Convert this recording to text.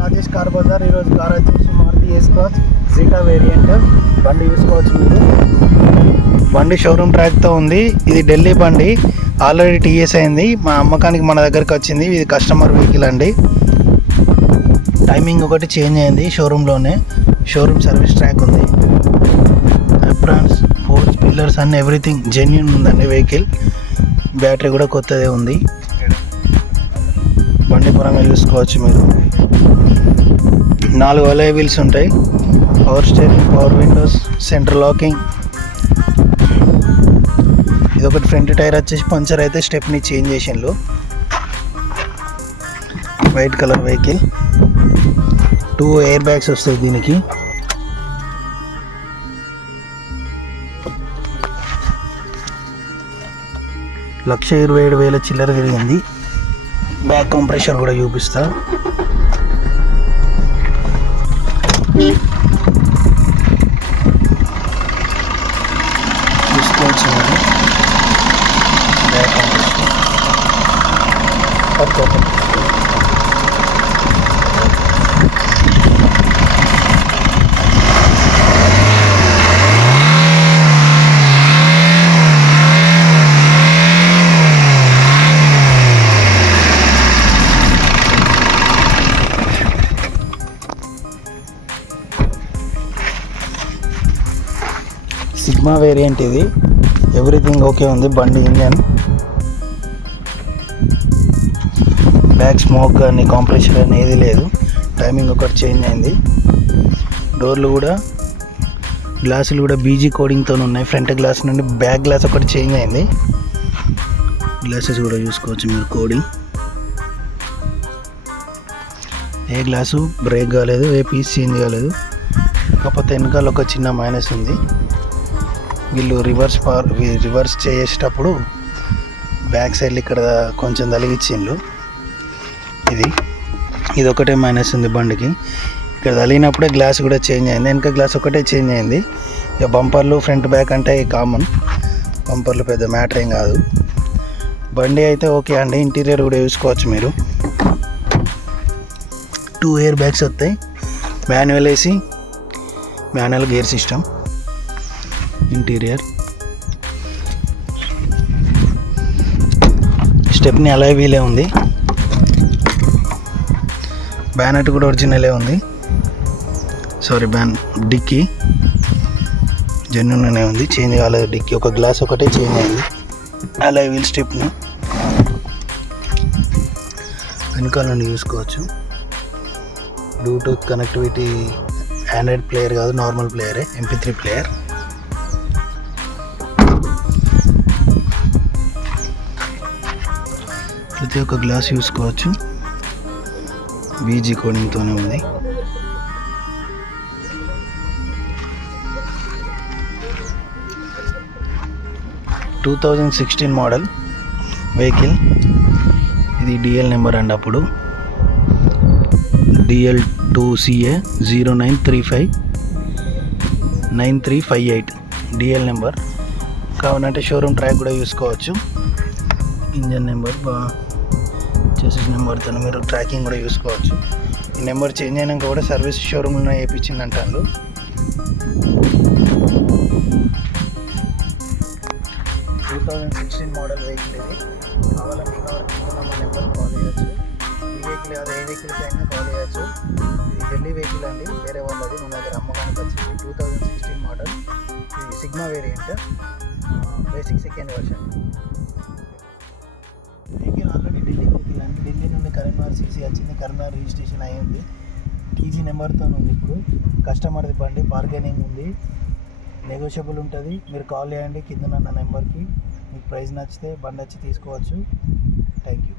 Rajesh car Bazar. ఈరోజు car వచ్చేసి Maruti S cross Zeta variant బండి చూసుకోవచ్చు మీరు. బండి షోరూమ్ ట్రాక్తో ఉంది. ఇది ఢిల్లీ బండి, ఆల్రెడీ టీఎస్ అయింది. మా అమ్మకానికి మన దగ్గరకు వచ్చింది. ఇది కస్టమర్ వెహికల్ అండి. టైమింగ్ ఒకటి చేంజ్ అయింది షోరూంలోనే. షోరూమ్ సర్వీస్ ట్రాక్ ఉంది. అప్రాన్స్ ఫోర్స్ పిల్లర్స్ అన్ని ఎవ్రీథింగ్ జెన్యూన్ ఉందండి వెహికల్. బ్యాటరీ కూడా కొత్తదే ఉంది. బండి పరంగా చూసుకోవచ్చు మీరు. 4 అలై వీల్స్ ఉంటాయి. Power steering, power Windows, centre locking. ఇదొకటి ఫ్రంట్ టైర్ వచ్చేసి పంచర్ అయితే స్టెప్ని చేంజ్ చేసిండ్రు. White colour vehicle. 2 air bags వస్తాయి దీనికి. ₹1,27,000 చిల్లర తిరిగింది. బ్యాక్ కంప్రెషర్ కూడా చూపిస్తా. చూసుకోవచ్చు బ్యాక్ కంప్రెషర్. సిగ్మా వేరియంట్ ఇది. ఎవ్రీథింగ్ ఓకే ఉంది. బండి ఇంజన్, బ్యాక్ స్మోక్ కానీ కాంప్రెషర్ కానీ ఏది లేదు. టైమింగ్ ఒకటి చేంజ్ అయింది. డోర్లు కూడా, గ్లాసులు కూడా బీజీ కోడింగ్తో ఉన్నాయి. ఫ్రంట్ గ్లాస్ నుండి బ్యాక్ గ్లాస్ ఒకటి చేంజ్ అయింది. గ్లాసెస్ కూడా చూసుకోవచ్చు మీరు కోడింగ్. ఏ గ్లాసు బ్రేక్ కాలేదు, ఏ పీస్ చేంజ్ కాలేదు. కాకపోతే వెనకాల ఒక చిన్న మైనస్ ఉంది. వీళ్ళు రివర్స్ చేసేటప్పుడు బ్యాక్ సైడ్ ఇక్కడ కొంచెం తలిగిచ్చిండ్రు. ఇది ఒకటే మైనస్ ఉంది బండికి. ఇక్కడ తలిగినప్పుడే గ్లాస్ కూడా చేంజ్ అయింది. వెనక గ్లాస్ ఒకటే చేంజ్ అయింది. ఇక బంపర్లు ఫ్రంట్ బ్యాక్ అంటే కామన్. బంపర్లు పెద్ద మ్యాటర్ ఏం కాదు. బండి అయితే ఓకే అండి. ఇంటీరియర్ కూడా చూసుకోవచ్చు మీరు. 2 ఎయిర్ బ్యాగ్స్ వస్తాయి. Manual AC, manual gear system. Interior stepney alloy వీలే ఉంది. బ్యానెట్ కూడా ఒరిజినలే ఉంది. డిక్కీ జెన్యూన్గానే ఉంది. చేంజ్ కాలేదు డిక్కీ. ఒక గ్లాస్ ఒకటే చేంజ్ అయింది. అలై వీల్ స్టెప్ని వెనకాల నుండి చూసుకోవచ్చు. Bluetooth connectivity. ఆండ్రాయిడ్ ప్లేయర్ కాదు, నార్మల్ ప్లేయరే, MP3 ప్లేయర్. ప్రతి ఒక్క గ్లాస్ చూసుకోవచ్చు. బీజీ కోడింగ్తోనే ఉంది. Two 2016 model vehicle. ఇది DL నెంబర్ అండి. అప్పుడు DL2CA 09359358 DL నెంబర్. కావాలంటే షోరూమ్ ట్రాక్ కూడా చూసుకోవచ్చు. ఇంజన్ నెంబర్, చెసిస్ నెంబర్తో మీరు ట్రాకింగ్ కూడా చూసుకోవచ్చు. ఈ నెంబర్ చేంజ్ అయినాక కూడా సర్వీస్ షోరూమ్లో వేయించింది అంటారు. 2016 మోడల్ వెహికల్ ఇది. కావాలంటే మా నెంబర్ కాల్ చేయొచ్చు. ఈ వెహికల్ కాదు, ఏ వెహికల్కి అయినా కాల్ చేయొచ్చు. ఇది ఢిల్లీ వెహికల్ అండి, వేరే వాళ్ళది. మన దగ్గర అమ్మకానికి వచ్చింది. 2016 మోడల్. ఇది sigma variant, basic second version. Vehicle already Delhi vehicle అండి. ఢిల్లీ నుండి కరీంనగర్ CC వచ్చింది. కరీంనగర్ రిజిస్ట్రేషన్ అయ్యింది. TG నెంబర్తో ఉంది. ఇప్పుడు కస్టమర్ది బండి, బార్గెనింగ్ ఉంది, నెగోషియబుల్ ఉంటుంది. మీరు కాల్ చేయండి కింద ఉన్న నెంబర్కి. మీకు ప్రైస్ నచ్చితే బండి వచ్చి తీసుకోవచ్చు. Thank you.